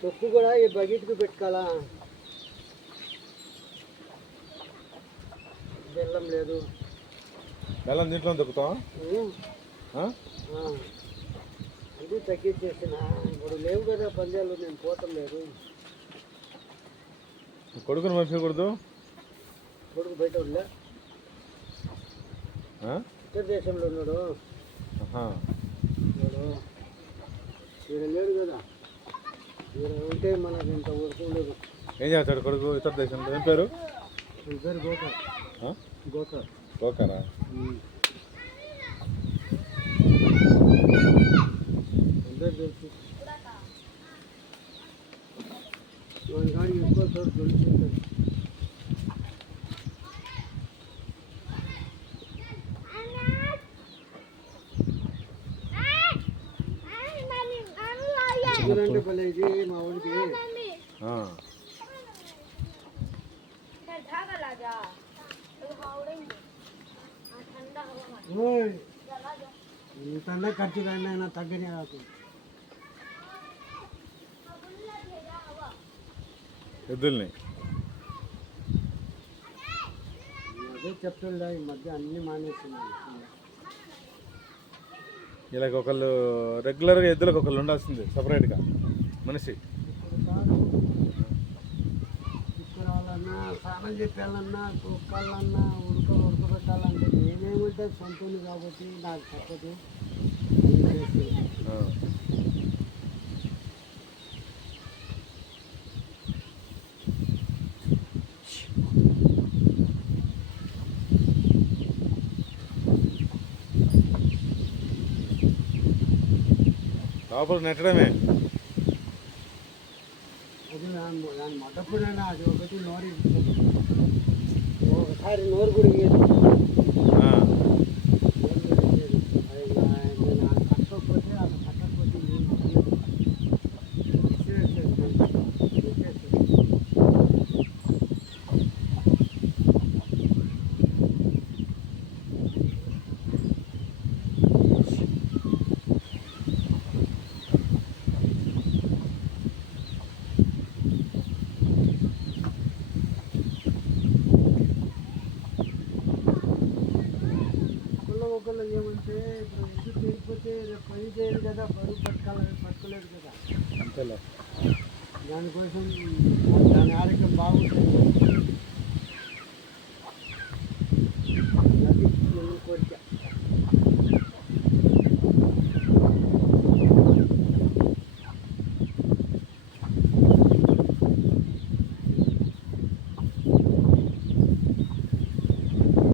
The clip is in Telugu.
తొక్కు కూడా ఈ బకెట్కి పెట్టుకోవాలా. బెల్లం లేదు. బెల్లం దీంట్లో దొక్కుతావా? ఇది తగ్గించేసిన. ఇప్పుడు లేవు కదా పందాలు, నేను పోవటం లేదు. కొడుకుని పంపించకూడదు. కొడుకు బయట ఉండలే, ఇతర దేశంలో ఉన్నాడు. ఈడ లేడు కదా. ఈడ ఉంటే మనకు ఇంత వరకు లేదు. ఏం చేస్తాడు కొడుకు ఇతర దేశంలో? ఏం పేరు? పేరు గోకర్. గోకర్. గోకరా? అందరు తెలుసు. మన గాడి ఎక్కువ చోటు తెలుసుకుంటారు. అంటే భలే ఇది మా ఊరికి. ఇంత ఖర్చు కానీ తగ్గనే కాదు. ఎద్దుల్ని అదే చెప్తుండే, ఈ మధ్య అన్ని మానేస్తున్నాను. ఇలాగ ఒకళ్ళు రెగ్యులర్గా ఎద్దులకు ఒకళ్ళు ఉండాల్సింది సపరేట్గా మనిషి. ఇప్పుడు కాదు, తీసుకురావాలన్నా, స్నానం చెప్పాలన్నా, తొక్కాలన్నా, ఉడకబెట్టాలంటే నేనేమంటే సొంతని కాబట్టి నాకు తప్పదు. లోపల నెట్టడమే. అది దాని మొదప్పుడైనా అది ఒకటి నోరు, ఒకసారి నోరు కూడా ఇయ్యదు. నేను కట్టకపోతే అది కట్టకపోతే ఒకళ్ళు ఏమంటే ఇప్పుడు ఎందుకు తిరిగిపోతే రేపు పని చేయరు కదా, బరువు పట్టుకోలేదు కదా. అంతేలే. దానికోసం దాని ఆరోగ్యం బాగుంటుంది.